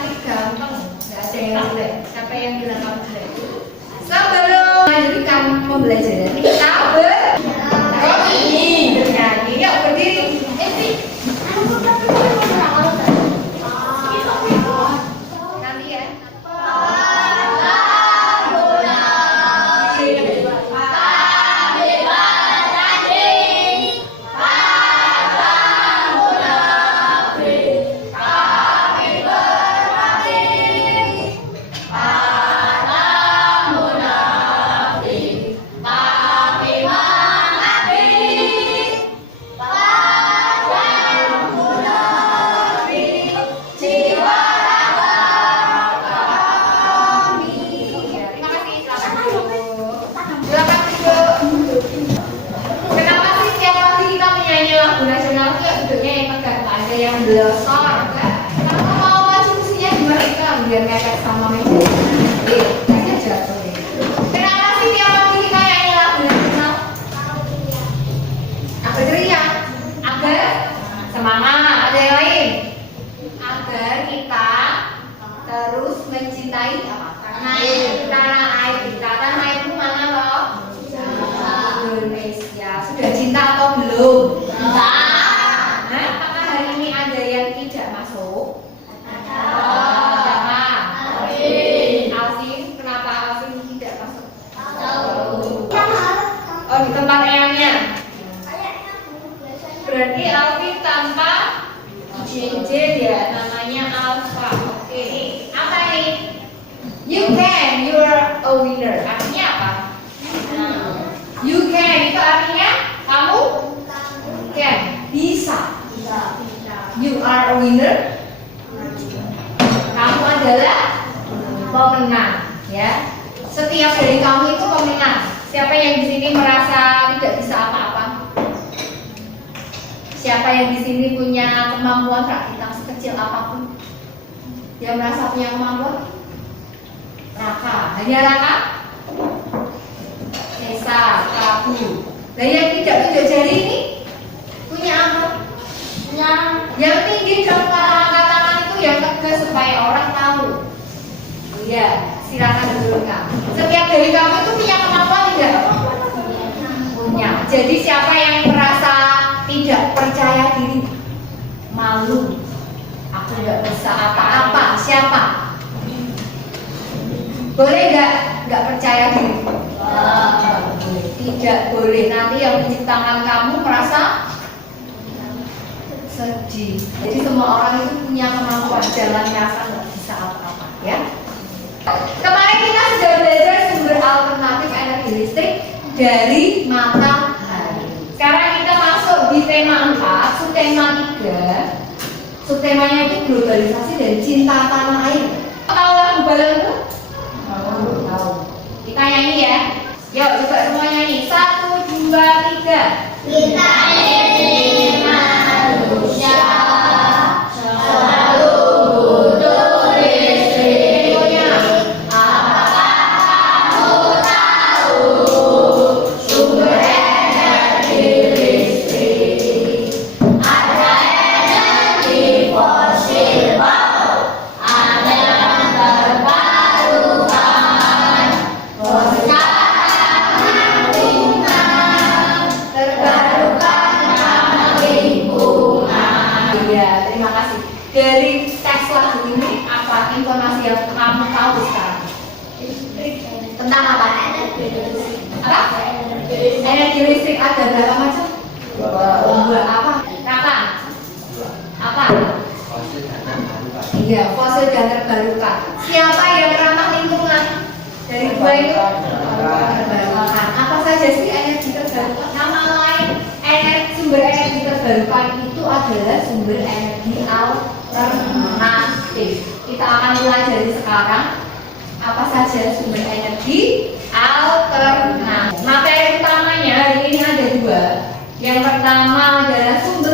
matematik gampang, nggak ada yang jelek. Siapa yang bilang kamu jelek? Sebelum melanjutkan pembelajaran kita bernyanyi, yuk berdiri. Nanti ya. Belosor, kalau mau maju kursinya gimana biar mepet sama meja. Kayaknya jatuh deh. Kenapa sih tiap pagi kita nyanyi lagu nasional? Agar ceria, agar semangat. Ada yang lain? Agar kita terus mencintai apa? Tanah air kita. Tanah air itu mana loh? Indonesia. Sudah cinta atau belum? Di tempat ayamnya. Berarti Alfi tanpa JJ ya, namanya Alfa. Oke. Apa nih? You can, you're a winner. Artinya apa? You can itu artinya kamu can, bisa. You are a winner. Kamu adalah pemenang, ya. Setiap dari kamu itu pemenang. Siapa yang di sini merasa tidak bisa apa-apa? Siapa yang di sini punya kemampuan rakitan sekecil apapun? Dia merasa punya kemampuan? Raka, hanya Raka? Nesa, Prabu. Dan yang tidak tunjuk jari ini punya apa? Yang tinggi dong, kalau angkat tangan itu yang tegas supaya orang tahu. Iya, silakan dudukkan. Setiap dari kamu itu punya kemampuan tidak? Punya. Jadi siapa yang merasa tidak percaya diri, malu, aku tidak bisa apa-apa, siapa? Boleh nggak percaya diri? Tidak boleh. Nanti yang menciptakan kamu merasa sedih. Jadi semua orang itu punya kemampuan, jangan merasa nggak bisa apa-apa, ya. Kemarin kita sudah belajar sumber alternatif energi listrik dari matahari. Sekarang kita masuk di tema 4, subtema 3. Subtemanya itu globalisasi dan cinta tanah air. Tahu lagu balonku? Tahu. Kita nyanyi ya. Yuk coba semua nyanyi. 1, 2, 3. Kita ini manusia selalu butuh listrik. Apakah kamu tahu sumber energi listrik? Ada energi fosil, ada yang terbarukan, dari teks lagu ini apa informasi yang kamu tahu sekarang? Tentang apa? Apa? Energi listrik ada berapa macam? Dua apa? Kapan? Apa? Iya, fosil dan terbarukan. Siapa yang ramah lingkungan? Dari dua itu terbarukan. Apa saja sih energi terbarukan? Nama lain sumber energi terbarukan itu adalah sumber energi alternatif. Kita akan mulai dari sekarang. Apa saja sumber energi alternatif? Materi utamanya hari ini ada dua. Yang pertama adalah sumber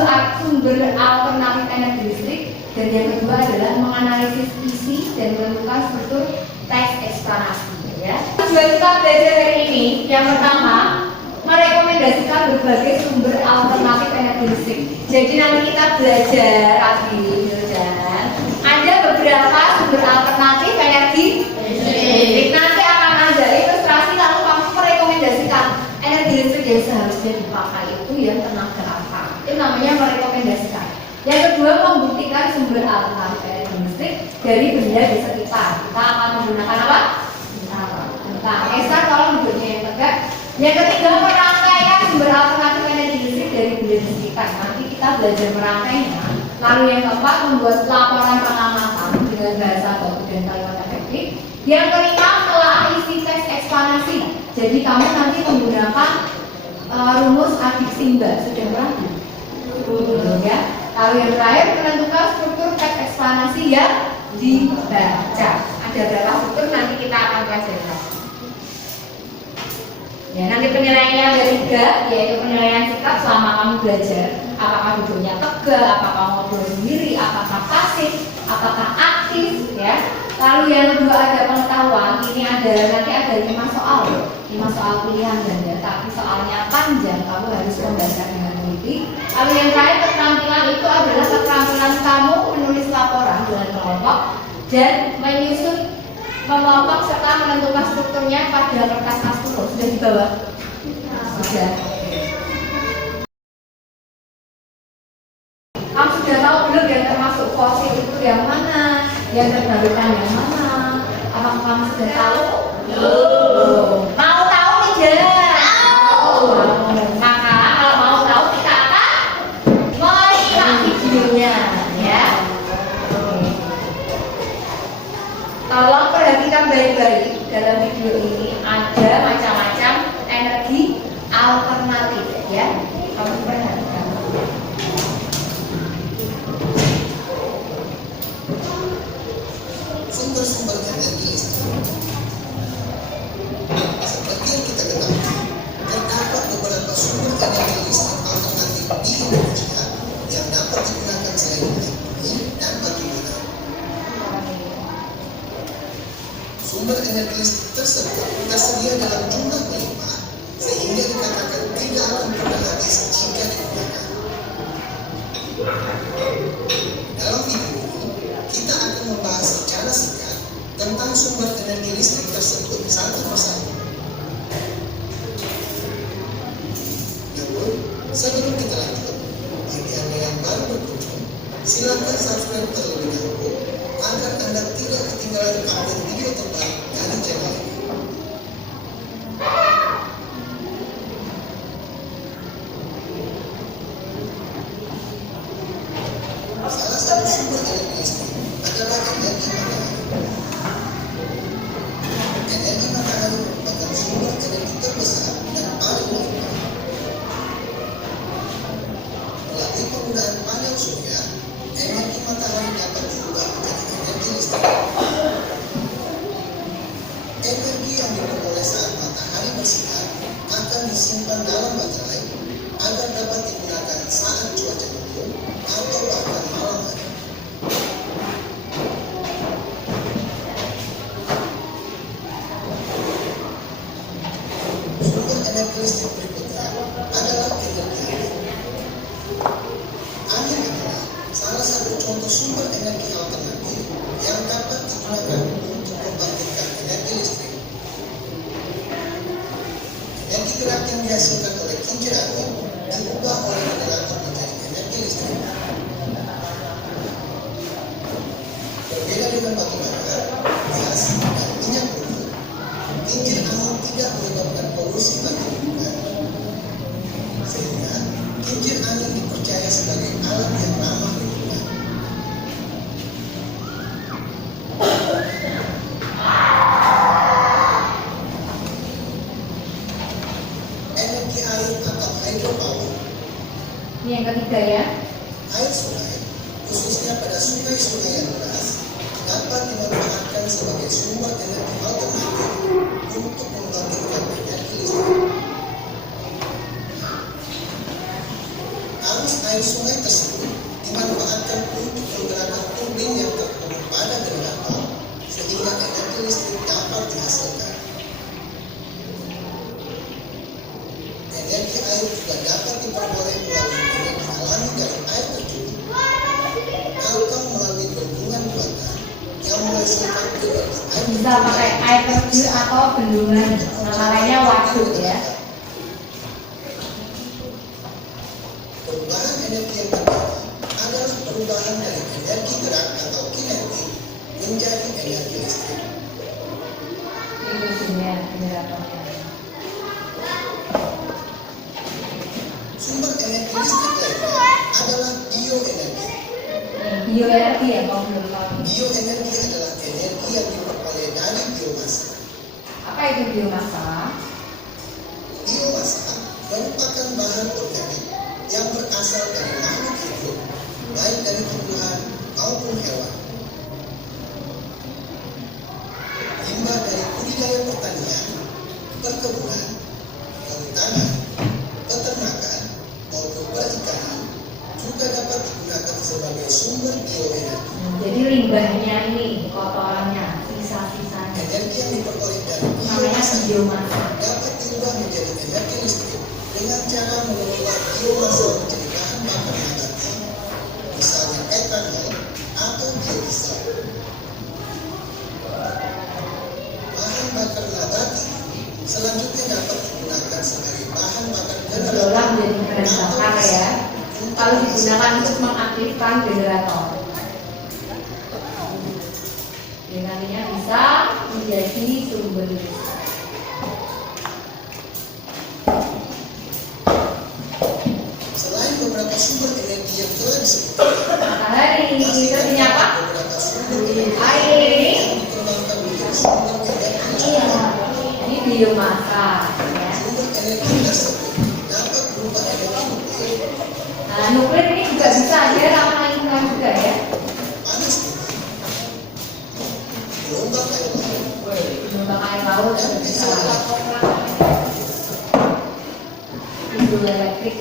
alternatif energi listrik, dan yang kedua adalah menganalisis isi dan menentukan struktur teks eksplanasi. Ya. Tujuan kita belajar hari ini, yang pertama merekomendasikan berbagai sumber alternatif energi listrik. Jadi nanti kita belajar lagi, dan ada beberapa sumber alternatif energi listrik. Nanti akan ada ilustrasi lalu kamu merekomendasikan energi listrik yang seharusnya dipakai itu yang tenaga apa. Itu namanya merekomendasikan. Yang kedua, membuktikan sumber alternatif energi listrik dari benda di sekitar. Kita akan menggunakan apa? Nah, Esa tolong duduknya yang tegak. Yang ketiga, merangkaikan sumber alternatif energi listrik dari benda di sekitar. Nanti kita belajar merangkainya. Lalu yang keempat, membuat laporan pengamatan dengan bahasa baku dan kalimat efektif. Yang kelima, telah isi teks eksplanasi. Jadi kamu nanti menggunakan rumus adik Simba. Sudah pernah? Ya. Lalu yang terakhir, menentukan struktur teks eksplanasi yang dibaca. Ada berapa struktur nanti kita akan pelajari. Ya, nanti penilaiannya ada 3, yaitu penilaian sikap selama kamu belajar. Apakah duduknya tegak, apakah ngobrol sendiri, apakah pasif, apakah aktif, ya. Lalu yang kedua ada pengetahuan. Ini ada nanti ada 5 soal, 5 soal pilihan ganda. Tapi soalnya panjang, kamu harus membaca dengan teliti. Lalu yang terakhir keterampilan itu adalah keterampilan kamu menulis laporan dengan kelompok dan menyusun kelompok serta menentukan strukturnya pada kertas kastur. Sudah di bawah? Sudah. Kamu sudah tahu belum yang termasuk fosil itu yang mana, yang terbarukan yang mana? Apakah kamu sudah tahu? Belum. Mau tahu tidak? Tahu. Maka kalau mau tahu kita akan melihat videonya, ya. Tolong perhatikan baik-baik, dalam video ini ada macam-macam energi alternatif, ya. Kamu perhatikan. Sumber-sumber energi listrik. Seperti yang kita ketahui, terdapat beberapa sumber energi listrik alternatif di Indonesia yang dapat digunakan selain bumi dan batu bara. Sumber energi listrik tersebut tersedia dalam jumlah melimpah sehingga dikatakan tidak akan pernah habis jika digunakan. Dalam video ini, kita akan membahas secara singkat tentang sumber energi listrik tersebut satu persatu. Namun, sebelum kita lanjut, bagi Anda yang baru berkunjung, silakan subscribe terlebih dahulu agar Anda tidak ketinggalan update video terbaru dari channel ini. Salah satu sumber energi listrik adalah energi matahari. Energi matahari merupakan sumber energi terbesar dan paling melimpah. Melalui penggunaan panel surya, energi matahari dapat diubah menjadi energi listrik. Energi yang diperoleh saat matahari bersinar akan disimpan dalam baterai agar dapat digunakan saat cuaca mendung atau bahkan malam hari. Sumber energi listrik berikutnya adalah energi angin. Angin adalah salah satu contoh sumber energi alternatif yang dapat digunakan untuk membangkitkan energi listrik. Energi gerak yang dihasilkan oleh kincir angin diubah oleh generator menjadi energi listrik. Berbeda dengan batu bara, gas, dan minyak bumi, kincir angin tidak menyebabkan polusi bagi lingkungan. Sehingga kincir angin dipercaya sebagai alat yang ramah lingkungan. Energi air atau hydropower. Ini yang ketiga, ya. Air sungai, khususnya pada sungai-sungai yang deras, dapat dimanfaatkan sebagai sumber energi alternatif untuk membangkitkan energi listrik. Arus air sungai tersebut dimanfaatkan untuk menggerakkan turbin yang terhubung pada generator sehingga energi listrik dapat dihasilkan. Energi air juga dapat diperoleh melalui energi alami dari sifat geologi air Bisa pakai air terjun atau bendungan, nama lainnya waduk ya. Perubahan energi yang terjadi adalah perubahan dari energi gerak atau kinetik menjadi energi listrik. Itu dunia generatornya. Sumber energi listrik lainnya adalah bioenergi. Bioenergi ya, kalau belum tahu. Bioenergi adalah energi yang diperoleh dari biomasa. Apa itu biomasa? Biomasa merupakan bahan organik yang berasal dari makhluk hidup, baik dari tumbuhan maupun hewan. Limbah dari budidaya pertanian, perkebunan, kehutanan, peternakan, maupun perikanan juga dapat digunakan sebagai sumber bioenergi. Jadi limbahnya ini, kotorannya, sisa-sisanya. Energi yang diperoleh dari Namanya biomasa biomasa. dapat diubah menjadi energi listrik dengan cara mengolah biomasa menjadi bahan bakar nabati, misalnya etanol atau biodiesel. Bahan bakar nabati selanjutnya dapat digunakan sebagai bahan bakar Diolah menjadi bahan atau bakar ya. untuk Lalu digunakan untuk mengaktifkan generator. Dengannya bisa menjadi sumber listrik. Selain beberapa sumber energi yang telah disebutkan, Matahari, itu artinya apa? beberapa sumber energi Air. yang dikembangkan menjadi sumber energi Iya. Ini biomasa ya. sumber energi tersebut dapat berupa energi nuklir, Nah, nuklir ini juga bisa ya, ramah lingkungan juga ya. panas bumi, gelombang air laut, Gelombang air laut dan juga bisa. bisa Hidroelektrik.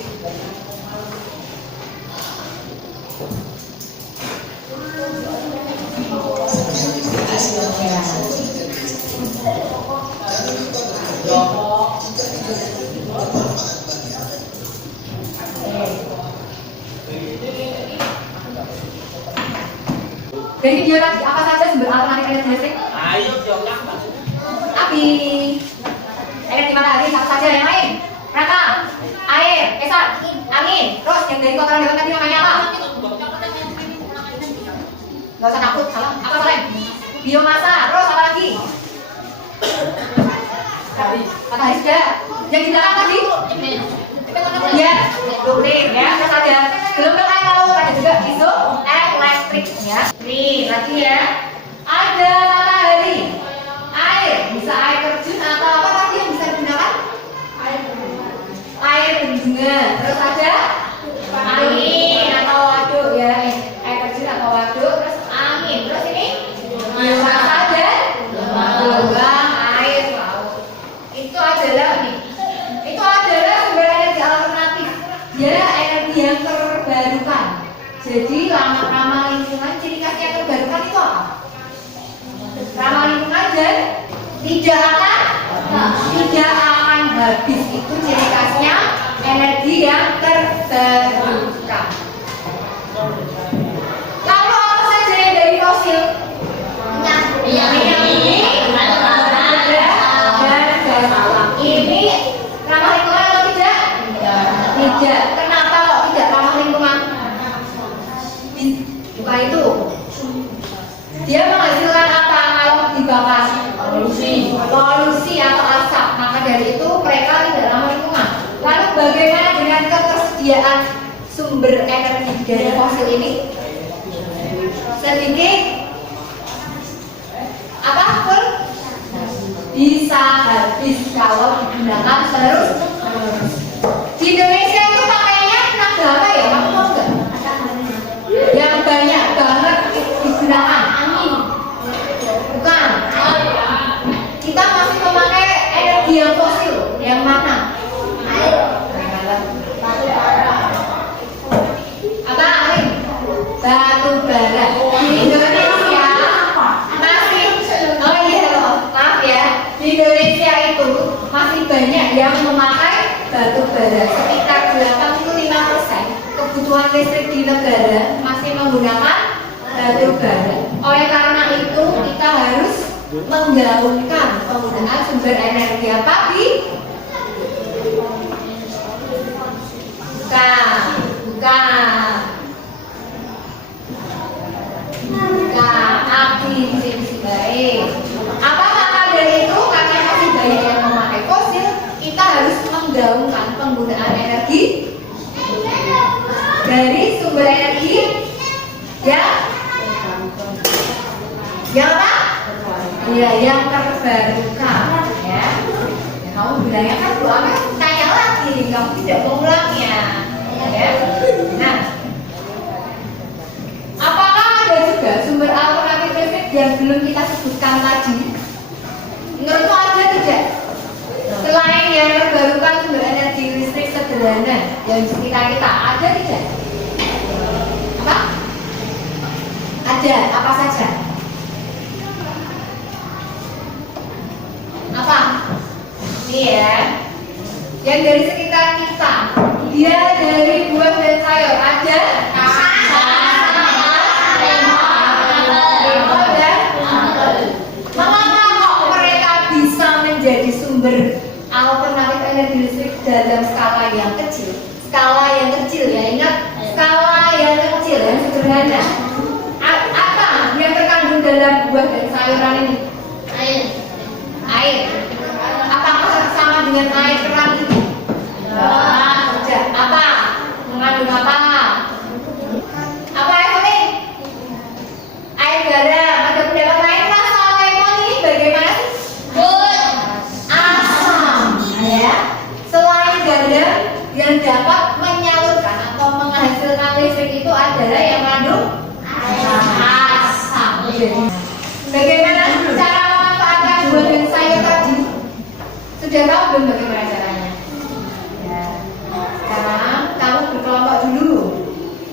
Jadi biologi apa saja sumber alternatif energi listrik? Api, energi matahari, apa saja yang lain? Neraka, air, esat, angin. Terus yang dari kotoran hewan tadi namanya apa? Gak usah takut, salah. Apa lain? Biomasa. Terus apa lagi? Matahari sudah. Yang di belakang tadi? Ya, nuklir ya. Terus ada gelombang air laut, ada juga isoelektrik ya. Nih, lagi ya. Ada matahari, air, bisa air terjun atau apa tadi yang bisa digunakan? Air bendungan. Terus ada angin atau waduk ya, air terjun atau waduk. Terus angin. Terus ini biomasa dan gelombang air laut. Itu adalah sumber energi alternatif. Dia energi yang terbarukan. Jadi ramah lingkungan, ciri khasnya terbarukan itu apa? Ramah lingkungan dan tidak akan habis. Itu ciri khasnya energi yang terbarukan. Lalu apa saja yang dari fosil? Minyak bumi, batu bara, dan gas alam. Ini ramah lingkungan atau tidak? Tidak. Kenapa kok tidak ramah lingkungan? Bukan itu. Dia menghasilkan apa kalau dibakar? Polusi atau asap. Maka dari itu mereka tidak ramah lingkungan. Lalu bagaimana dengan ketersediaan sumber energi dari fosil ini? Sedikit apa pun bisa habis kalau digunakan terus. Di Indonesia itu pakainya tenaga apa ya? Kamu tahu nggak? Yang banyak banget digunakan angin. Bukan. Kita masih memakai energi yang fosil. Yang mana? Apa? Batu bara. Di Indonesia masih, oh iya loh, maaf ya. Di Indonesia itu masih banyak yang memakai batu bara. Sekitar 85% kebutuhan listrik di negara masih menggunakan batu bara. Oleh karena itu kita menggaungkan penggunaan sumber energi apa, Bi? Bukan. Aktif baik. Apa maka dari itu karena masih banyak yang memakai fosil, kita harus menggaungkan penggunaan energi dari sumber energi yang apa? Iya, yang terbarukan ya. Kamu bilangnya kan doanya tanya lagi, kamu tidak mengulangnya ya. Nah, apakah ada juga sumber alternatif listrik yang belum kita sebutkan tadi? Menurutmu ada tidak? Selain yang terbarukan sumber energi listrik sederhana yang di sekitar kita, ada tidak? Apa? Ada, apa saja? Apa? Ini ya. Yang dari sekitar kita, dia dari buah dan sayur, ada? Mengapa kok mereka bisa menjadi sumber alternatif energi listrik dalam skala yang kecil? Skala yang kecil ya, ingat skala yang kecil yang sederhana. Apa yang terkandung dalam buah dan sayuran ini? Air. Apakah sama dengan air keran itu? Tidak. Apa? Mengandung apa? Apa ini? Air garam. Ada pendapat lain lah soal lemon ini bagaimana sih? Asam. Ya. Selain garam yang dapat menyalurkan atau menghasilkan listrik itu adalah yang mengandung asam. Bagaimana cara memanfaatkan buah dan sayur tadi? Sudah tahu belum bagaimana caranya? Ya. Sekarang kamu berkelompok dulu.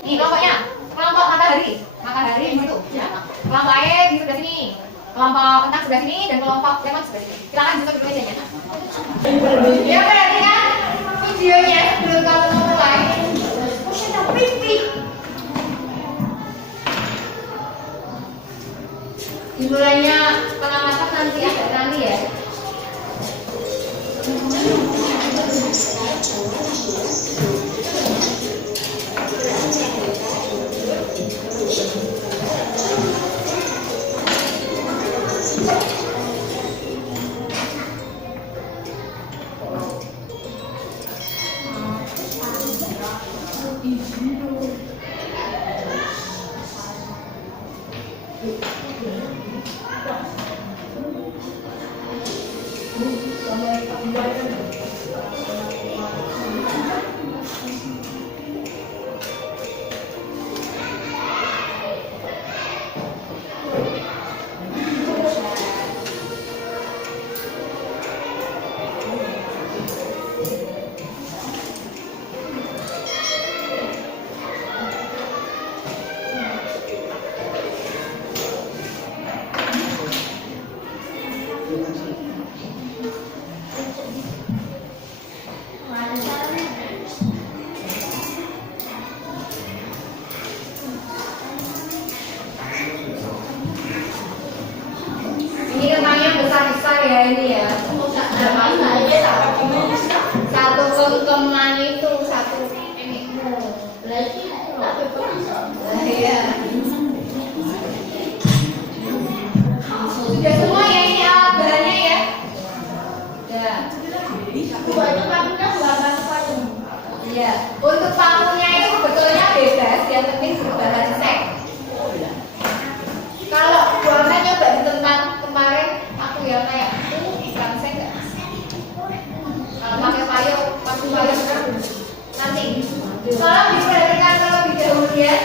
Ini kelompoknya, kelompok matahari di situ. Ya. Kelompok air di sebelah sini, kelompok kentang sebelah sini, dan kelompok lemon sebelah sini. Silakan juga dulu mejanya. Ya perhatikan videonya sebelum kamu memulai. Dimulainya pengamatan nanti ya. Ini kentangnya besar-besar ya ini ya. Satu kengkeman itu satu ini. Iya. Sudah semua ya ini alat bahannya ya. Ya. Iya. Untuk pakunya itu sebetulnya bebas, yang penting berbahan sek. Kalau buahnya nyoba di tempat kemarin aku yang kayak ikan sek nggak? Kalau pakai payung, pakai payung kan nanti. Tolong diperhatikan terlebih dahulu ya.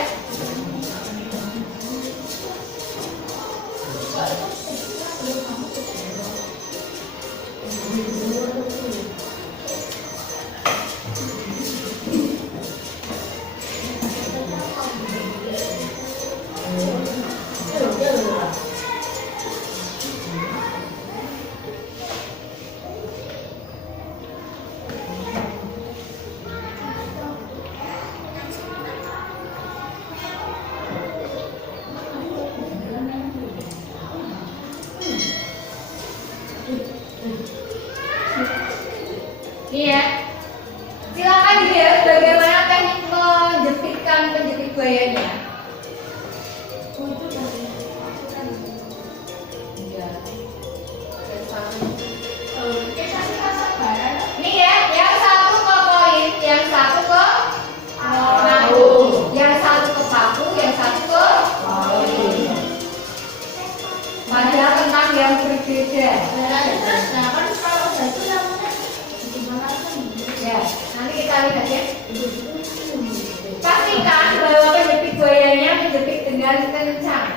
Iya. Silakan dilihat bagaimana teknik penjepit buayanya. Ini ya, yang satu ke koin, yang satu ke paku, yang satu ke paku, yang satu ke koin. Padahal tentang yang berbeda. Nah, kan kalau satu yang gimana kan? Ya, nanti kita lihat ya. Pastikan bahwa penjepit buayanya menjepit dengan kencang.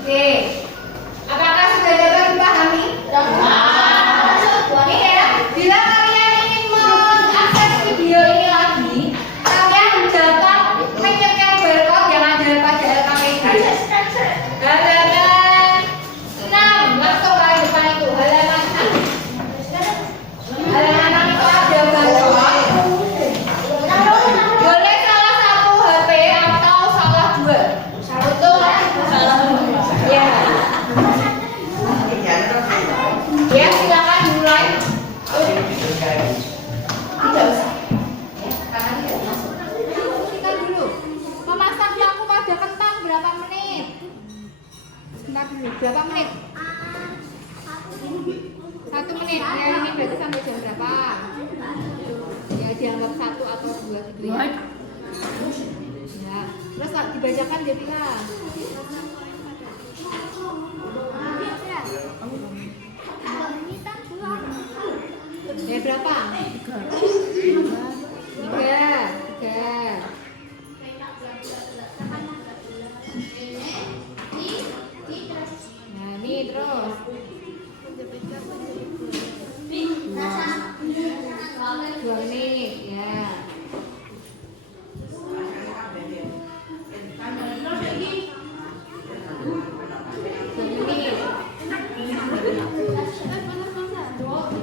Oke, apakah sudah dapat dipahami? Ini ya, bila kalian ingin mengakses video ini lagi, kalian dapat menyetel barcode yang ada pada LKPD. Halaman 6, langsung ke depan itu, halaman 6. Halaman 6 itu ada barcode. Boleh salah satu HP atau salah dua. Untuk ya. Ya, silakan dimulai. Tidak usah. Ya, karena tidak masuk. Kita dulu. Memasak lampu pada kentang berapa menit? Sebentar dulu. Berapa menit? 1 menit. Ya, ini berarti sampai jam berapa? Ya, dianggap 1 atau 2 gitu ya. Ya, terus dibacakan dia bilang. Ya berapa? 3. Nah, ini terus. 2 menit, ya.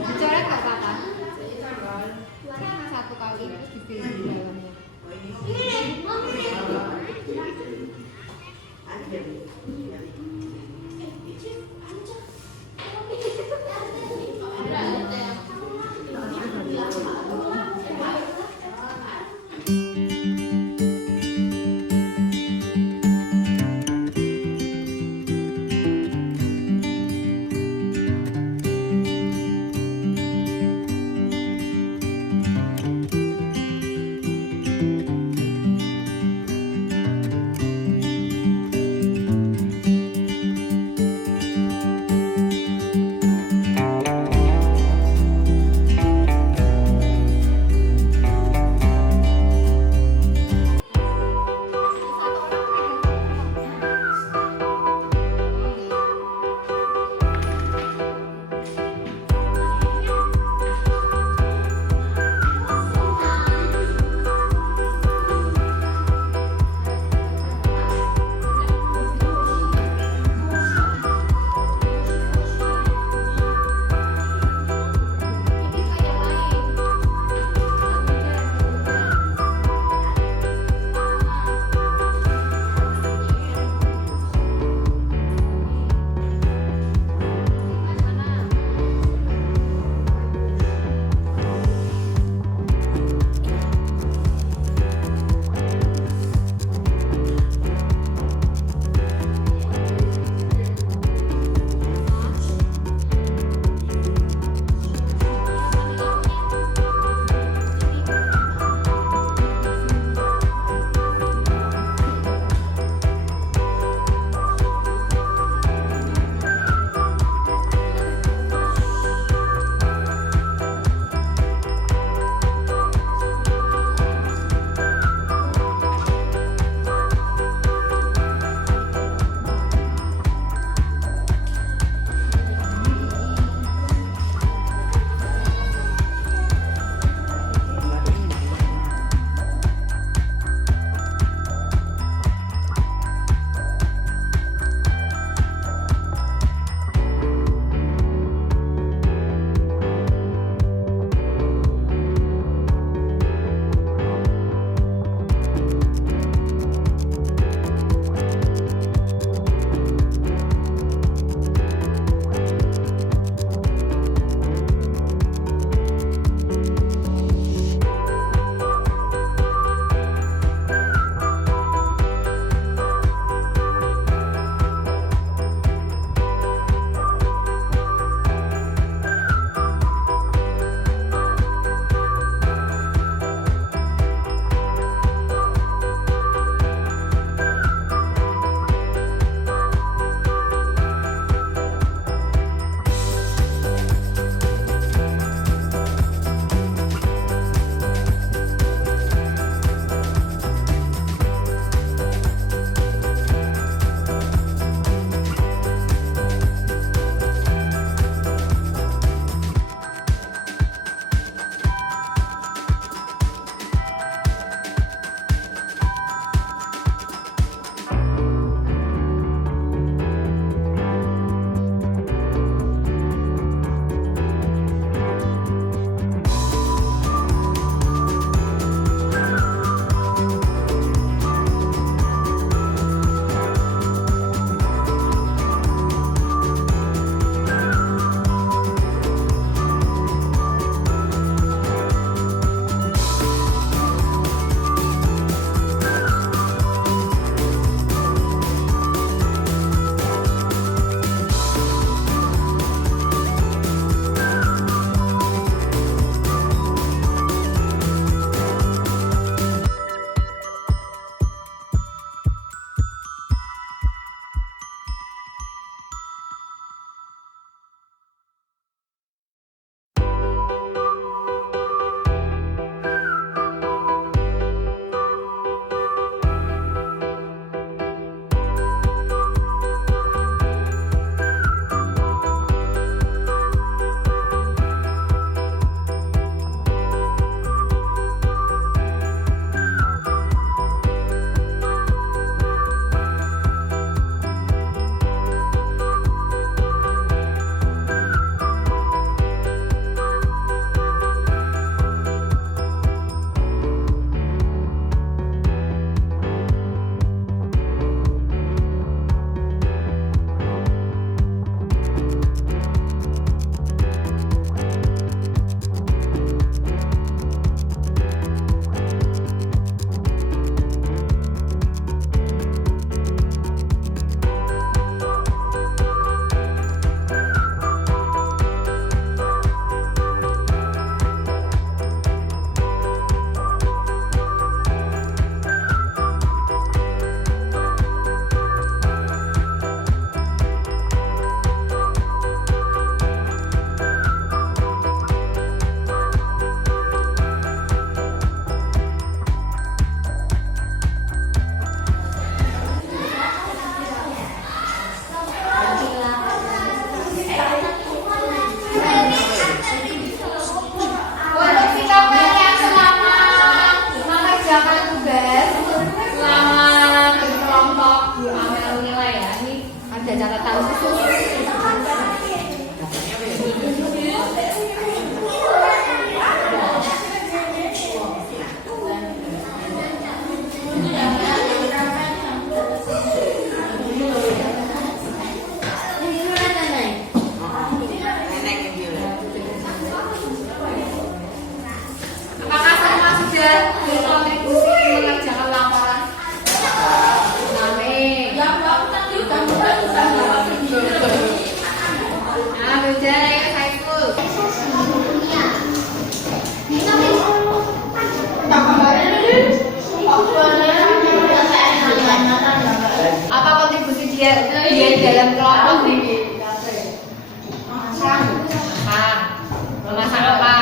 Dicoret nggak apa-apa? Satu kali terus dipilih di dalamnya. catatan khusus. Apakah semua sudah berkontribusi mengerjakan laporan? Amin. Nah, belajar ya Saiful. Apa kontribusi dia dalam kelompok ini? Masak. Memasak apa?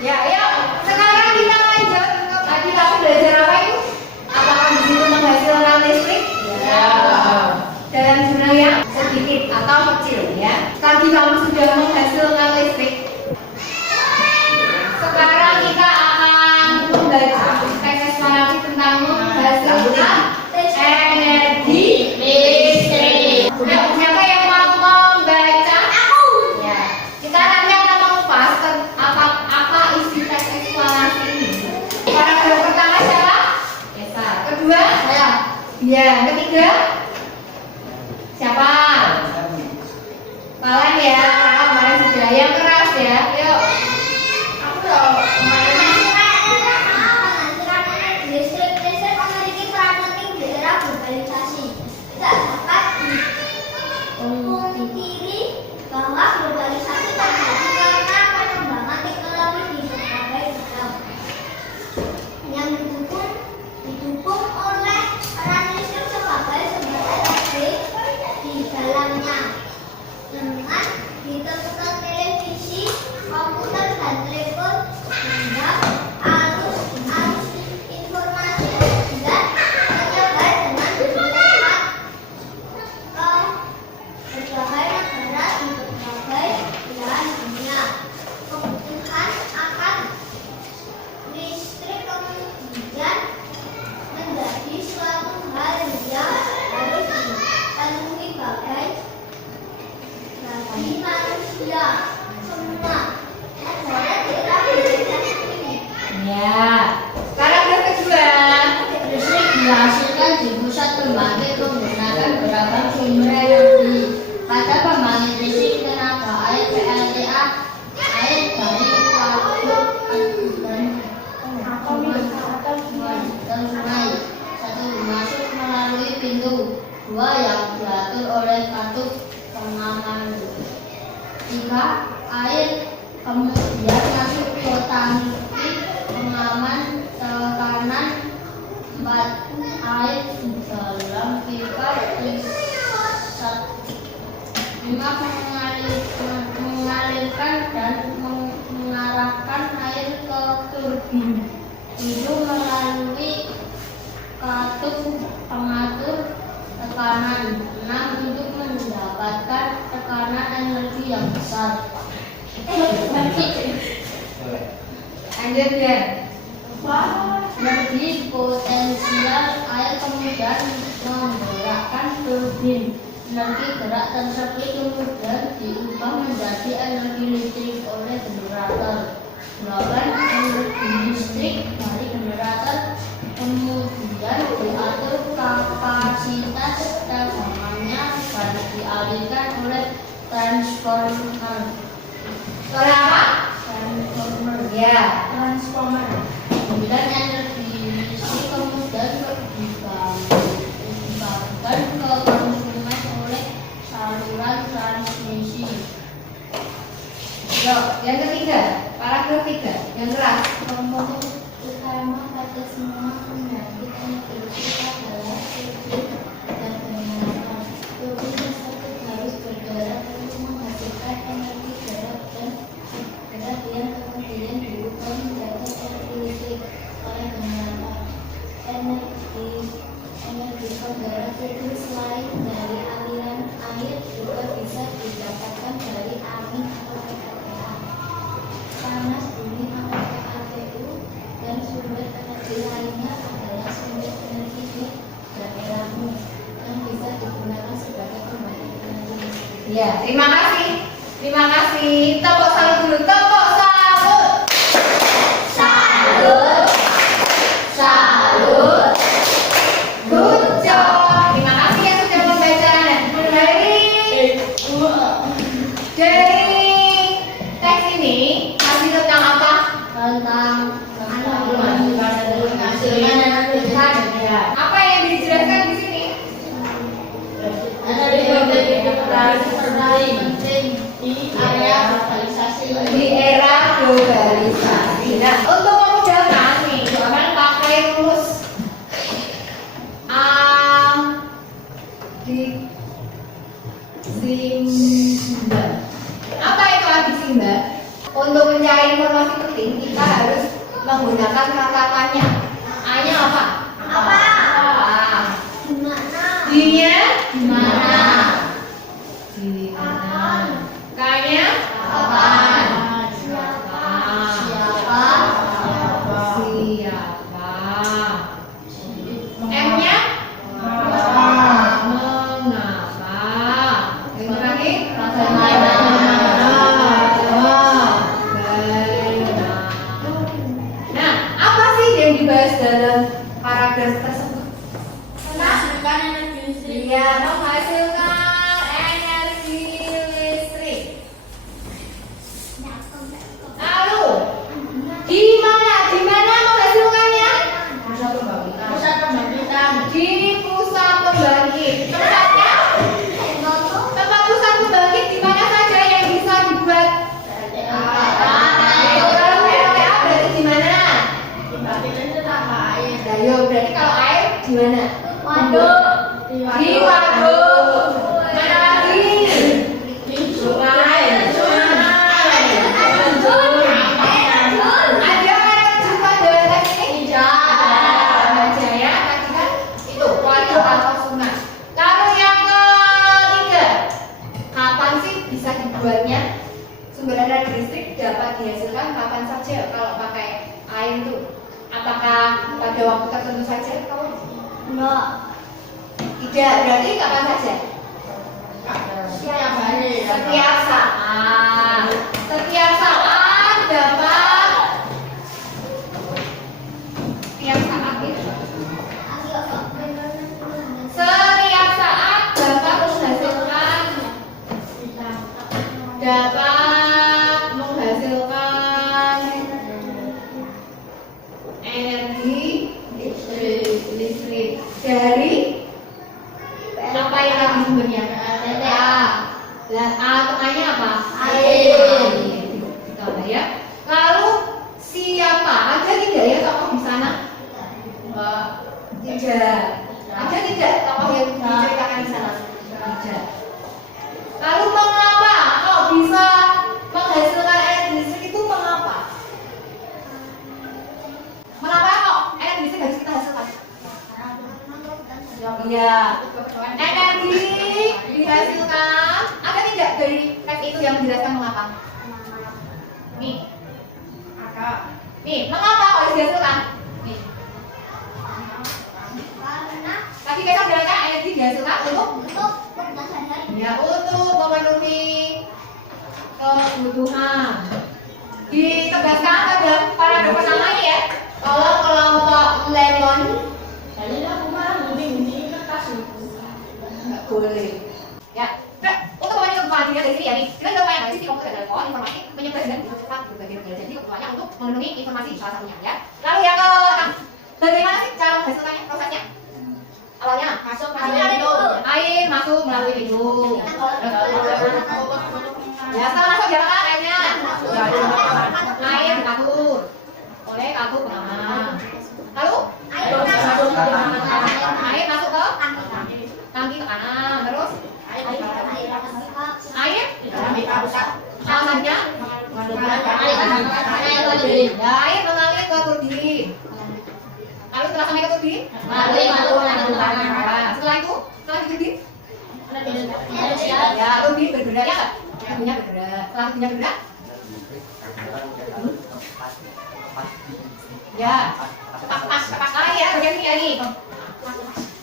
Ya, yuk. Sekarang kita lanjut. Tadi kamu belajar apa itu? Apakah di situ menghasilkan listrik? Ya. Dalam jumlah yang sedikit atau kecil, ya. Tadi kamu sudah menghasilkan listrik. Sekarang kita akan membaca teks eksplorasi tentang menghasilkan energi listrik. Nah, siapa yang mau membaca? Aku. Ya. Kita nanti akan mengupas apa isi teks eksplorasi ini. Paragraf pertama siapa? Esa. Kedua? Saya. Ya. Ketiga? Siapa? Kalian ya. Kemarin sudah. Yang keras ya. Yuk. Aku loh. Listrik memiliki peran penting di era globalisasi. Tidak dapat dipungkiri bahwa globalisasi terjadi karena perkembangan teknologi di berbagai bidang yang didukung oleh peran listrik sebagai sumber energi di dalamnya. Dengan ditemukan televisi, komputer, dan telepon sehingga arus informasi dan menyebar dengan cepat ke berbagai negara di berbagai belahan dunia. Kebutuhan akan listrik kemudian menjadi suatu hal yang harus dipenuhi bagi manusia semua. Saya tidak ini. Ya. Paragraf kedua. Listrik dihasilkan di pusat pembangkit menggunakan beragam sumber energi. Pada pembangkit listrik tenaga air PLTA, air dari waduk dan sungai. Satu, masuk melalui pintu. Dua, yang diatur oleh katup pengaman. Tiga, air kemudian masuk ke tangki pengaman tekanan. Empat, air di dalam pipa pusat. Lima, mengalirkan dan mengarahkan air ke turbin. Tujuh, melalui katup pengatur tekanan. Enam, untuk mendapatkan tekanan energi yang besar. Lanjut ya. Energi potensial air kemudian menggerakkan turbin Energi gerak tersebut kemudian diubah menjadi energi listrik oleh generator. Energi listrik dari generator kemudian diatur kapasitas tegangannya dan dialihkan oleh transformer. Oleh apa? Transformer. Ya. Transformer. Kemudian energi listrik kemudian dibagikan ke konsumen oleh saluran transmisi. Yuk, yang ketiga, paragraf 3, yang keras. Komponen utama pada semua energi listrik adalah turbin dan generator. Turbin tersebut harus bergerak untuk menghasilkan energi gerak dan gerak yang kemudian diubah menjadi energi listrik oleh generator. Energi penggerak itu selain dari aliran air juga bisa didapatkan dari angin atau PLTA, panas bumi atau PLTU, dan sumber energi lainnya adalah sumber energi di daerahmu yang bisa digunakan sebagai pembangkit energi listrik. Ya, terima kasih. Terima kasih. Tepuk salut dulu. Tepuk salut. Salut. Salut. Good job. Terima kasih yang sudah membaca. Dari teks ini masih tentang apa? Tentang Menghasilkan energi besar. Ya. Apa yang dijelaskan di sini? energi penting di area globalisasi. Di era globalisasi. Nah, untuk memudahkan nih, akan pakai rumus Addisimba. Apa itu Addisimba? Untuk mencari informasi penting, kita harus menggunakan kata-katanya. A-nya apa? Apa? A. Gimana? D-nya Di mana? di mana? K-nya kapan? Siapa? Siapa? M-nya mengapa? Yang terakhir Bagaimana? Nah, apa sih yang dibahas dalam paragraf tersebut? Menghasilkan energi listrik. Dia menghasilkan energi listrik. Lalu, di mana menghasilkannya? Pusat pembangkitan. Di pusat pembangkit. Tempatnya? Tempat pusat pembangkit di mana saja yang bisa dibuat? Kalau PLTA berarti di mana? Pembangkitan itu tanpa air. Ayo, berarti kalau air di mana? Waduk. Di waduk. Mana lagi? Sungai. Ada anak jumpa dalam teks ini? Ada ya, tadi kan itu waduk atau sungai. Lalu yang ketiga, kapan sih bisa dibuatnya? Sumber energi listrik dapat dihasilkan kapan saja kalau pakai air itu? Apakah pada waktu tertentu saja? Kalau Enggak. tidak, berarti kapan saja? Setiap hari. Setiap saat. Setiap saat dapat. Setiap saat itu. Setiap saat dapat menghasilkan energi listrik dari apa yang tadi sumbernya? PLTA. Lah A atau A-nya apa? Air. Kita ya. Lalu siapa? Ada tidak ya tokoh di sana? Tidak. Ada tidak tokoh yang diceritakan di sana? Tidak. Lalu mengapa kok bisa menghasilkan energi listrik itu mengapa? Mengapa kok energi listrik harus kita hasilkan? Iya. Energi dihasilkan. Ada tidak dari teks itu yang menjelaskan mengapa? Nih. Nih, mengapa kok harus dihasilkan? Nih. Tadi kita bilang energi dihasilkan untuk Untuk Ya, untuk memenuhi kebutuhan. Ditegaskan pada paragraf pertama ini ya. Kalau kelompok lemon Jadi aku malah bunyi kasih. nggak boleh. Ya, nah, untuk memenuhi kebutuhan dilihat dari sini ya nih. Kita sudah bayangkan di sisi komputer dan telepon informasi menyebar dan diucapkan berbagai negara. Jadi kebutuhannya untuk memenuhi informasi salah satunya ya. Lalu yang ke bagaimana sih cara menghasilkannya prosesnya? Awalnya Masuk air masuk melalui hidung. Ya, setelah masuk diapakan airnya? Air ditakur oleh kartu pengaman. Lalu air masuk ke tangki tekanan. Terus air alasannya ya, air mengalir ke turbin. Lalu setelah sampai ke turbin, nah, setelah turbin ya turbin bergerak ya, turbinnya bergerak. Setelah turbinnya bergerak, ya air bagian ini ya nih.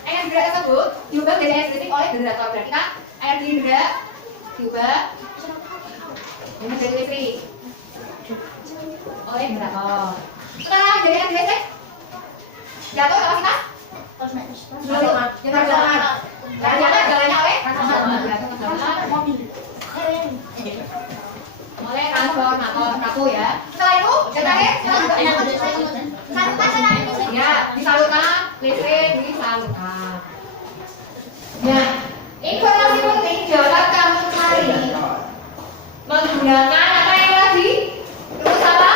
Air bergerak tersebut diubah menjadi air listrik oleh generator. Berarti kan air bergerak diubah menjadi listrik oleh generator. Setelah jadi air listrik jatuh kapasitas jalannya oleh transformator kaku ya. Setelah itu ya disalurkan listrik disalurkan. Ya, informasi penting dapat kamu cari menggunakan apa yang tadi? Terus apa?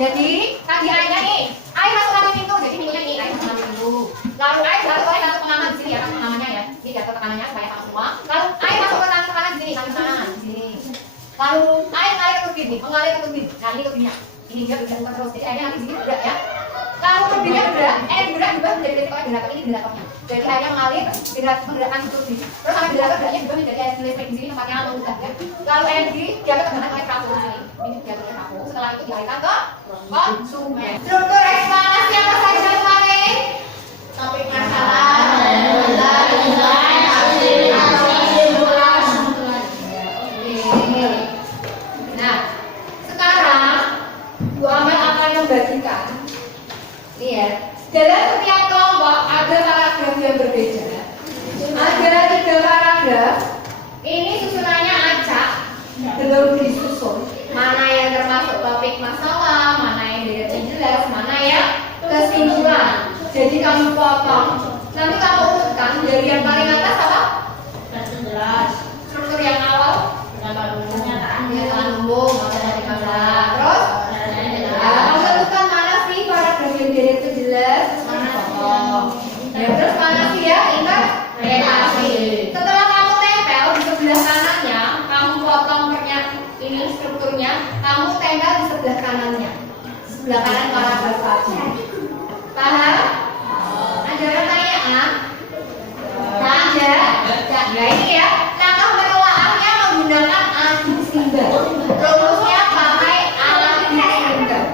Jadi tadi airnya nih, air masuk melalui pintu, jadi pintunya ini air masuk melalui pintu. Lalu air jatuh oleh kartu pengaman di sini ya, kartu pengamannya ya. Ini jatuh tekanannya supaya sama semua. Lalu air masuk ke tangki tekanan di sini, tangki tekanan di sini. Lalu air mengalir ke turbin nih, mengalir ke turbin. Nah ini turbinnya, ini dia bergerak terus. Jadi airnya nanti di sini bergerak ya. Lalu turbinnya bergerak, air bergerak juga menjadi listrik oleh generator ini generatornya. Jadi airnya mengalir, menggerakkan turbin. Terus sampai generator geraknya juga menjadi air listrik di sini tempatnya mengudah ya. Lalu air di sini diatur tegangan oleh trafo di sini. Ini diatur oleh trafo. Setelah itu dialirkan ke konsumen. Struktur eksplanasi apa saja kemarin? Topik masalah. Nah, sekarang Bu Amal akan membagikan. Nih ya, dalam setiap kelompok ada paragraf yang berbeda. Ada 3 paragraf. Ini susunannya acak, belum disusun. Mana yang termasuk topik masalah, mana yang tidak jelas, mana yang kesimpulan. Jadi kamu potong. Nanti kamu urutkan dari yang paling atas apa? Jelas. Struktur yang awal, pernyataan umum, materi masalah. Terus, kamu tentukan mana sih paragraf yang tidak jelas, mana potong. Ya, terus mana sih ya interpretasi. Setelah kamu tempel di sebelah kanannya, kamu potong ini strukturnya, kamu tempel di sebelah kanannya, sebelah kanan paragraf tadi. Paham? Ada pertanyaan? Ada? Ya ini ya, langkah menelaahnya menggunakan adu simbol. Rumusnya pakai adu simbol.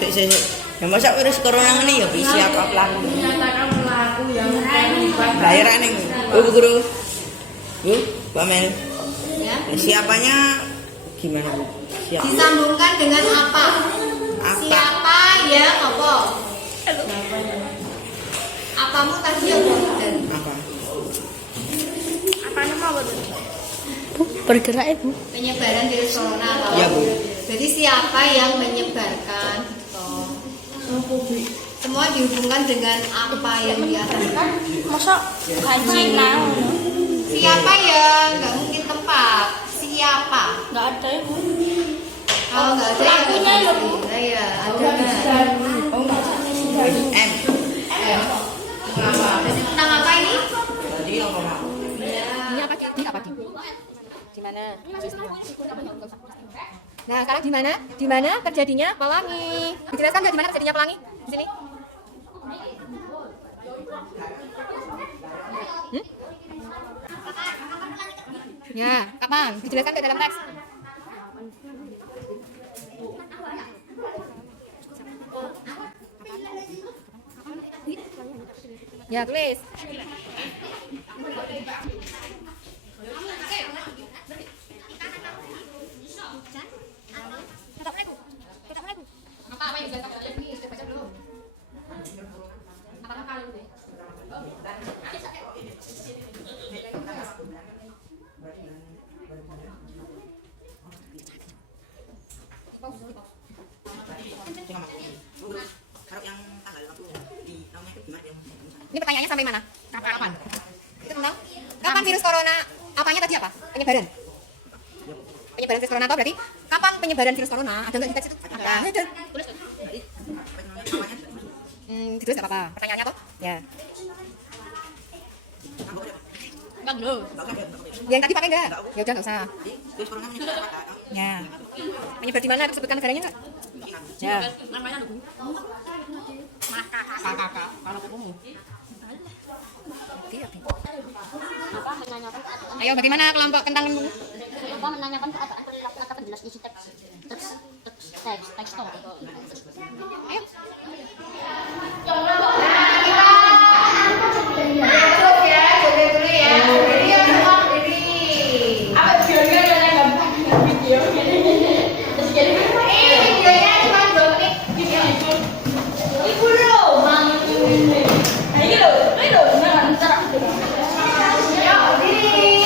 Sik. Ya masa virus corona ngene ya siapa pelaku? Menyatakan pelaku yang terlibat. Daerah ning. Bu guru. Bu, Pak Mel. Ya. Siapanya gimana, Bu? Siapa? Disambungkan dengan apa? Apa? Siapa yang apa? Apamu tadi yang dan Apa? Apa nama betul? Bergerak ibu. penyebaran virus corona atau Iya, Bu. Jadi siapa yang menyebarkan? Gitu. Semua dihubungkan dengan apa yang di atas. Masa Cina? Siapa yang nggak mungkin tempat? Siapa? Nggak ada ibu. Kalau nggak ada Pelakunya ya, loh, Bu. ya ada. M. Jadi tentang apa ini? Tadi yang apa? Ini apa? Ini apa? Di mana? Nah, sekarang di mana? Di mana terjadinya pelangi? Dijelaskan nggak di mana terjadinya pelangi? Di sini. Hmm? Ya, kapan? Dijelaskan nggak dalam teks? Ya, tulis. Apa yang bisa kamu ini sudah baca belum? Apakah kalian udah? Kalau yang tanggal 20 di tahunnya itu gimana? Ini pertanyaannya sampai mana? Kapan? Itu tentang kapan virus corona? Apanya tadi apa? Penyebaran. Penyebaran virus corona atau berarti kapan penyebaran virus corona? Ada nggak di teks itu? Ada. Ada. Ditulis nggak apa-apa. Pertanyaannya toh? Ya. Bang lo. Yang tadi pakai nggak? Ya udah nggak usah. Ya. Menyebar di mana? Sebutkan negaranya nggak? Ya. Namanya lu. Kakak. Kalau kamu. Apa menanyakan keadaan? Ayo, bagaimana kelompok kentang nemu? Apa menanyakan keadaan perilaku atau penjelas isi teks? Teks toh. Ayo. Masuk ya, joget dulu ya. Jadi yang semua berdiri. Apa videonya yang gampang video terus jadi Videonya cuma 2 menit. ibu lo mami ini lo jangan ntar Ayo, berdiri.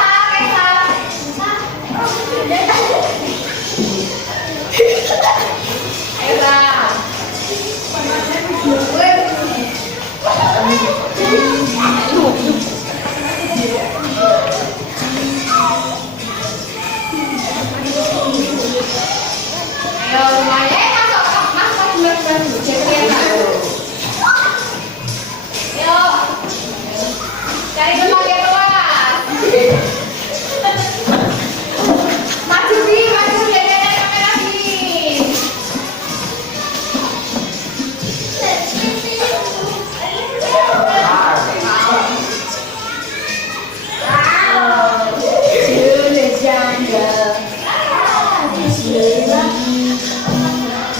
Ayo semuanya. Kesal. Ayo, Bang. Ayo semuanya. Masuk. Ayo. Cari tempat yang luas. Maju Bi, maju jadinya kamera Bi.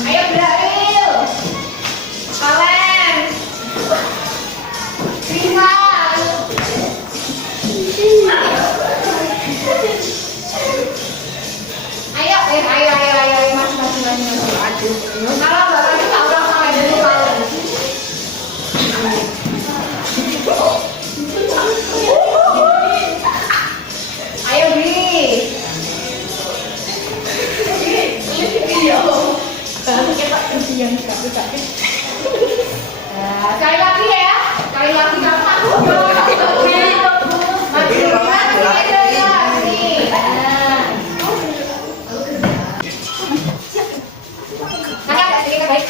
Ayo Brail. Kalian. Rizal. Ayo, masuk. Aduh. Kalau Bapak itu tak ulang sampai dulu kalian. Ayo Bi. Sekali lagi ya. Sekali lagi kamu takut dong. Maju aja ya. Sini. Kakak, sini Kak baik.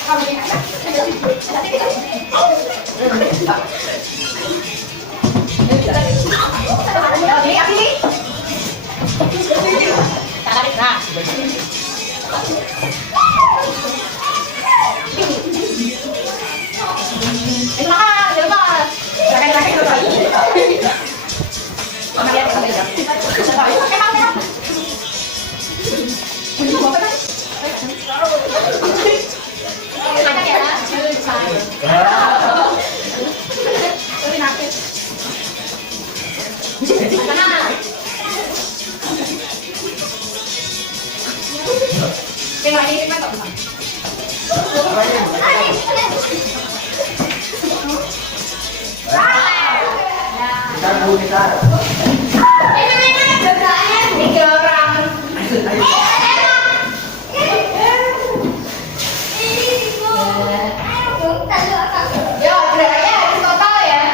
Yo, gerakannya harus total ya.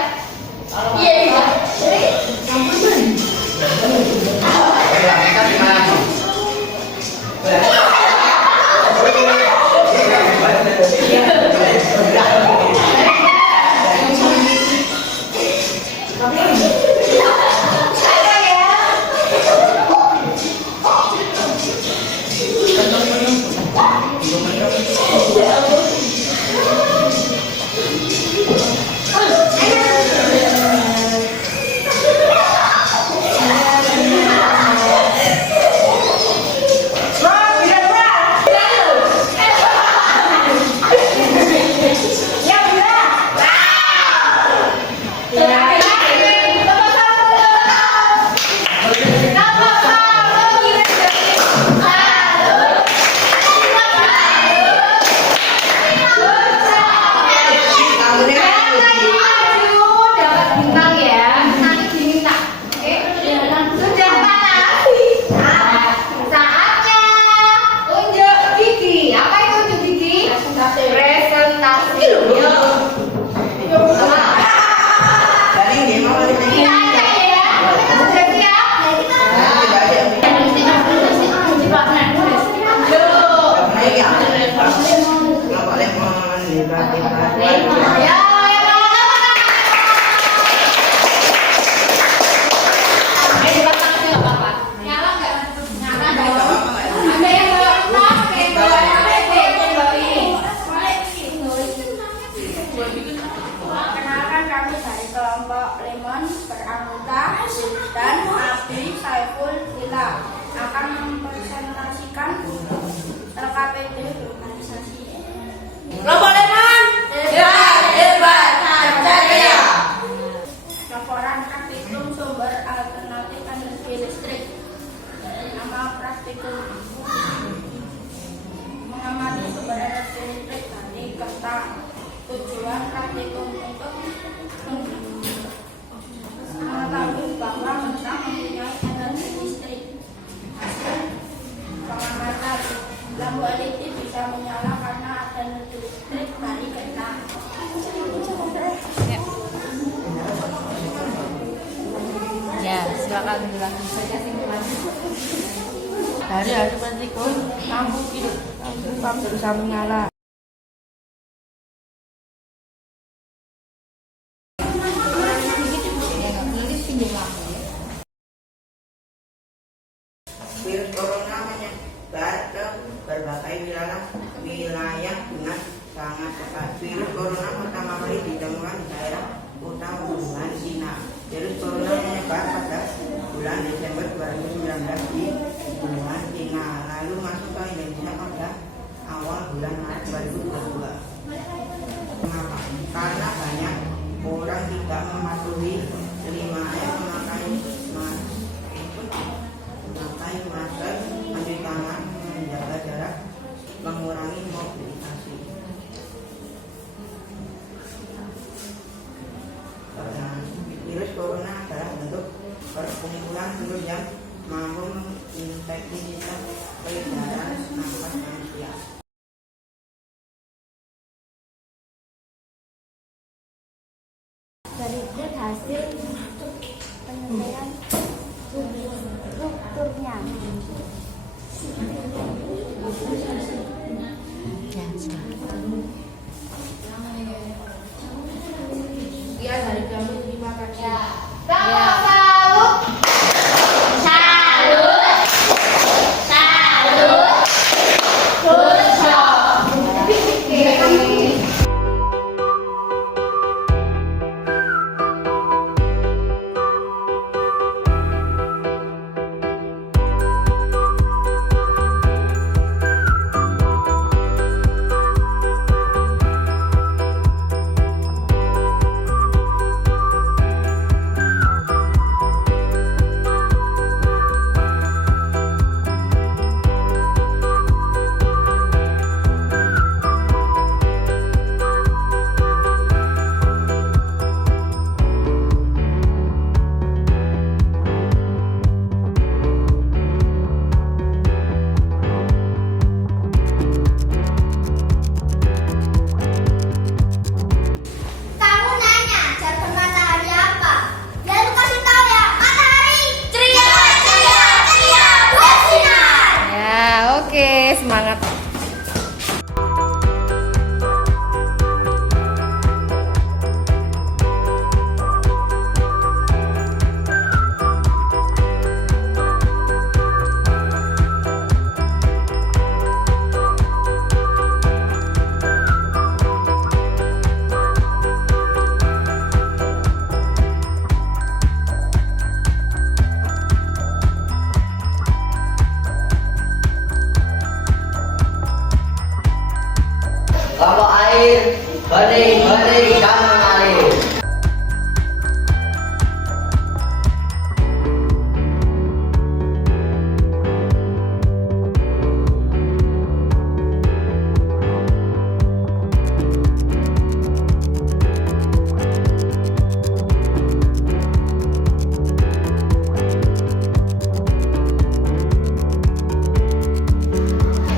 Iya. Perkenalkan kami dari kelompok Lemon beranggota dan Abdi Saiful Hila akan mempresentasikan LKPD organisasi. Kelompok Lemon. Hebat, Sancaya. Laporan praktikum sumber alternatif energi listrik. Nama praktikum mengamati sumber energi listrik dari Kentang. Tujuan praktikum untuk mengetahui bahwa Kentang mempunyai energi listrik. Hasil pengamatan lampu LED bisa menyala karena ada energi listrik dari Kentang. Ya, silakan dilakukan saja simpulannya. Dari hasil praktikum, lampu berusaha menyala. Virus corona menyebar ke berbagai wilayah dengan sangat cepat. Virus corona pertama kali ditemukan di daerah kota Wuhan, Cina. Virus corona menyebar pada bulan Desember 2019 di Wuhan, Cina, lalu masuk ke Indonesia pada awal bulan Maret 2022. Mengapa? Karena banyak orang tidak mematuhi 5M, memakai masker, mencuci tangan, menjaga jarak, mengurangi mobilisasi. Virus corona adalah bentuk perkumpulan virus yang mampu menginfeksi sistem peredaran nafas manusia. Berikut hasil penelitian strukturnya. Iya, dari kami terima kasih. Ya. Salam salut. Salut. Salut. Good job. Oke. Kamu nanya jargon matahari apa? Ya lu kasih tahu ya, matahari ceria, ceria, ceria, bersinar. Ya, oke, semangat. Kelompok air, bening, bening, dan mengalir.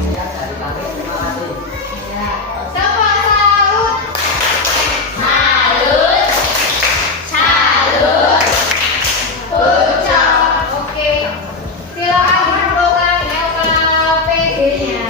Ya, dari kami terima kasih. Ya. Salam salut. Salut. Salut. Good job. Oke. Silakan kumpulkan LKPD-nya.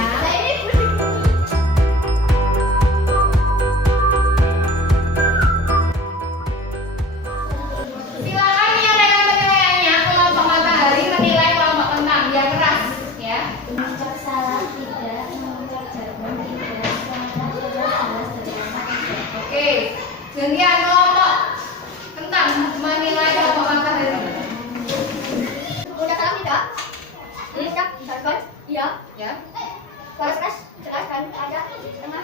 Silakan yang dengan penilaiannya kelompok matahari menilai kelompok kentang yang keras, ya. Mengucap salah tidak, mengucap jargon tidak, semangat jelas jelas. Oke. Gantian kelompok kentang menilai kelompok matahari. Udah salam tidak? Ucap jargon iya. Ya. Keras jelas dan ada tengah.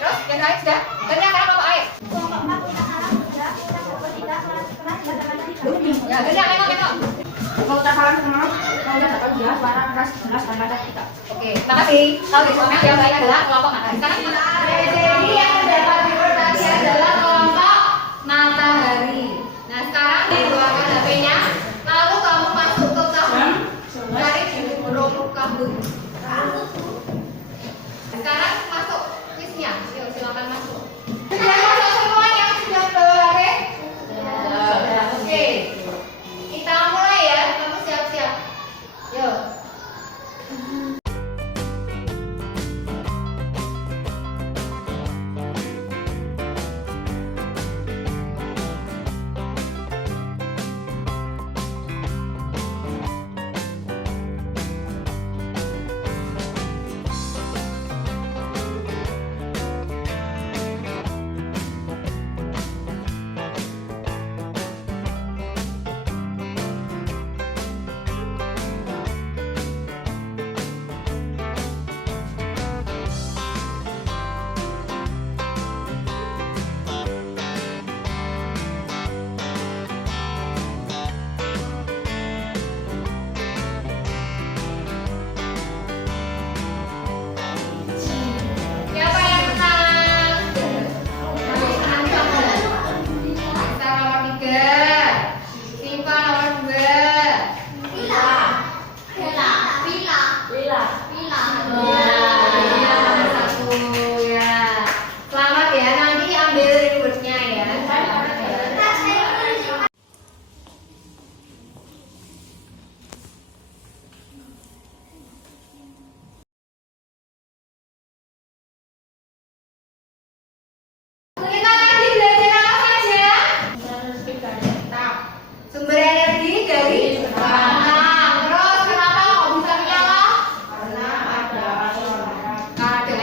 Terus yang lain sudah. Gantian sekarang kelompok air. Kelompok 4 ucap salam tidak, ucap jargon tidak, keras jelas tidak. Ya, gantian menengok. Mengucap salam semua, mengucap jargon dia, suara keras, jelas, dan ada kita. Oke, makasih. Tahu ya, soalnya yang baik adalah kelompok matahari. Sekarang jadi yang mendapat reward adalah kelompok matahari. Nah, sekarang dikeluarkan HP-nya, lalu kamu masuk ke kabut. Cari di burung kabut. Sekarang masuk kuisnya. Yuk, silakan masuk. Sudah masuk semuanya? Sudah bawa HP? Sudah. Oke. Kita mulai ya. Kamu siap-siap. Yuk.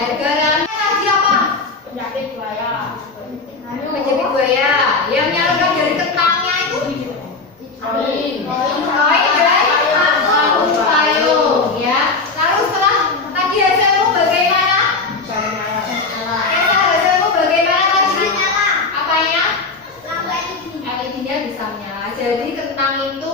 air garam. Lagi apa? penyakit buaya. Penyakit buaya. Yang nyalurkan dari kentangnya itu Koin. koin dan payung, ya. Lalu setelah tadi hasilmu bagaimana? Hasilmu bagaimana tadi? Apanya? LED-nya bisa menyala. Jadi kentang itu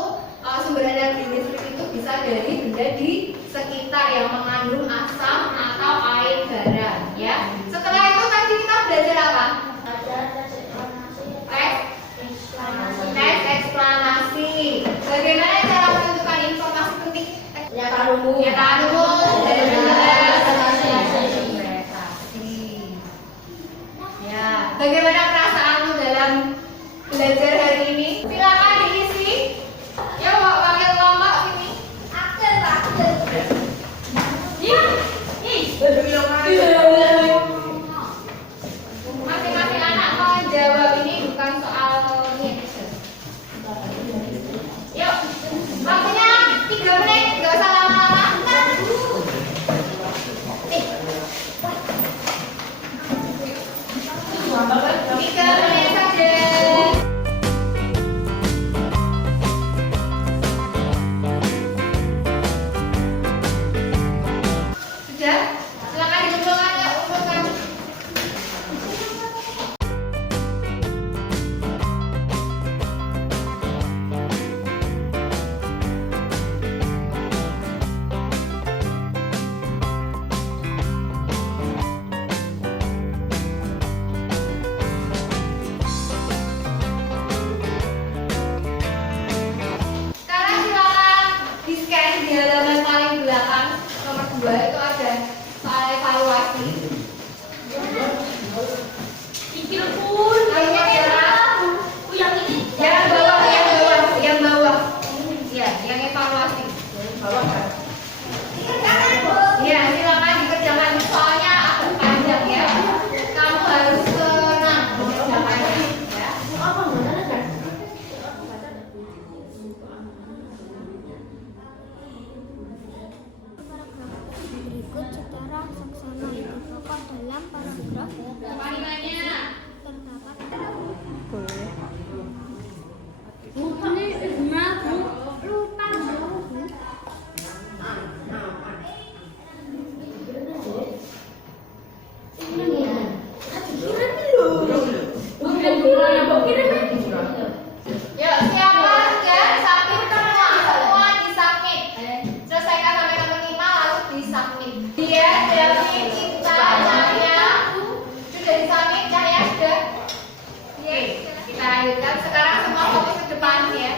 sumber energi listrik itu bisa dari benda di sekitar yang mengandung asam atau air garam, ya. Setelah itu tadi kita belajar apa? Tes eksplanasi. Bagaimana cara menentukan informasi penting? Pernyataan umum. Pernyataan umum dan prestasi. Ya, bagaimana perasaanmu dalam belajar hari ini? Silakan diisi. Ya, Pak, panggil kelompok sini. Ya, masing-masing anak menjawab ini bukan soal ini. Yuk, waktunya 3 menit, nggak usah lama-lama. Nih. 3 menit saja. Sudah? Silakan dikumpulkan ya, kumpulkan. Sekarang silakan di-scan di halaman paling belakang nomor 2 itu ada soal evaluasi. Lainnya adalah yang bawah, yang bawah. Ya, yang evaluasi. Ya, silakan dikerjakan soalnya agak panjang ya. Kamu harus tenang mengerjakannya. Ya. Berikut secara saksama itu pokok dalam paragraf Kalimatnya. terdapat Yuk, siapa sudah submit semua? Semua di-submit. Selesaikan sampai nomor 5 lalu di-submit. Dia, David, Cinta, Cahya. Sudah di-submit, Cahya sudah? Oke, kita lanjutkan. Sekarang semua fokus ke depan ya.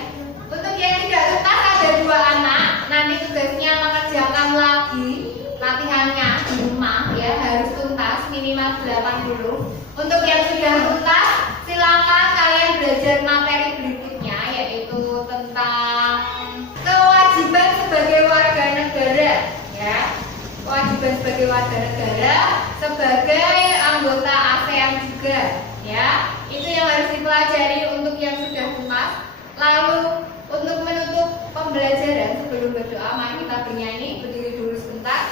Untuk yang tidak tuntas ada 2 anak. Nanti tugasnya mengerjakan lagi latihannya di rumah ya, harus tuntas minimal 8 huruf. Untuk yang sudah tuntas, silakan kalian belajar materi berikutnya yaitu tentang kewajiban sebagai warga negara ya. Kewajiban sebagai warga negara sebagai anggota ASEAN juga ya. Itu yang harus dipelajari untuk yang sudah tuntas. Lalu untuk menutup pembelajaran sebelum berdoa, mari kita bernyanyi, berdiri dulu sebentar.